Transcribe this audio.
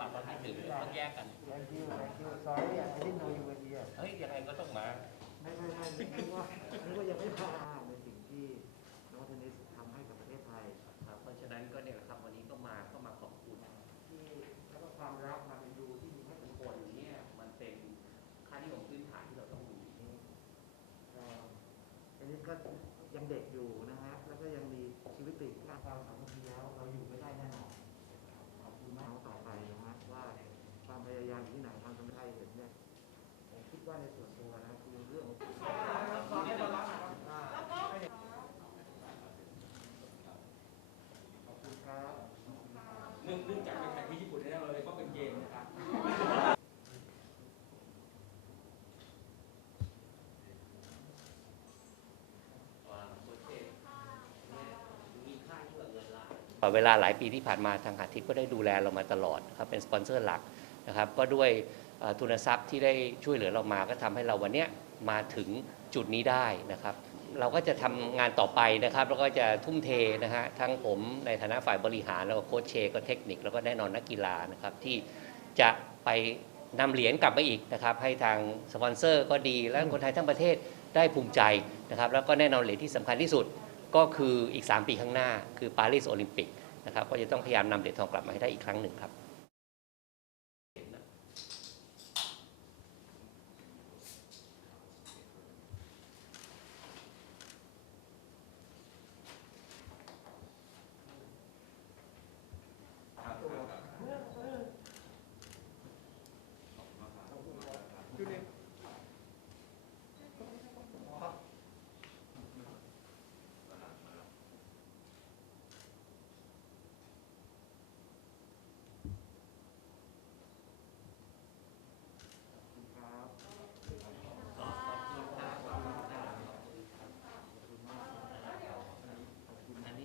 ฝากความคิดถึงต้องแยกกัน thank you thank you sorry I didn't know you were here เฮ้ยยังไงก็ต้องมา ไม่ไม่ไม่นึกว่านึกว่ายังไม่มาในสิ่งที่น้องเทนนิสทำให้กับประเทศไทยครับเพราะฉะนั้นก็เนี่ยแหละครับวันนี้ก็มาก็มาขอบคุณที่แล้วก็ความรักความเป็นดูที่มีให้ทุกคนเนี่ยมันเป็นค่านิยมพื้นฐานที่เราต้องมีเอ่อเทนนิสก็ยังเด็กอยู่นะฮะแล้วก็ยังมีชีวิตติดร่างความสามั ว่าในส่วนตัวนะคือเรื่องขอบคุณครับเนื่องเนื่องจากไปแข่งที่ญี่ปุ่นเนี่ยเราเลยก็เป็นเกมนะครับเวลาหลายปีที่ผ่านมาทางหาทิพย์ก็ได้ดูแลเรามาตลอดครับเป็นสปอนเซอร์หลักนะครับ ก็ด้วย ทุนทรัพย์ที่ได้ช่วยเหลือเรามาก็ทำให้เราวันนี้มาถึงจุดนี้ได้นะครับ เราก็จะทำงานต่อไปนะครับ แล้วก็จะทุ่มเทนะฮะทั้งผมในฐานะฝ่ายบริหารแล้วก็โค้ชเชก็เทคนิคแล้วก็แน่นอนนักกีฬานะครับที่จะไปนำเหรียญกลับมาอีกนะครับ ให้ทางสปอนเซอร์ก็ดีและคนไทยทั้งประเทศได้ภูมิใจนะครับ แล้วก็แน่นอนเหรียญที่สำคัญที่สุดก็คืออีก 3 ปีข้างหน้า คือปารีสโอลิมปิกนะครับก็จะต้องพยายามนำเหรียญทองกลับมาให้ได้อีกครั้งหนึ่งครับ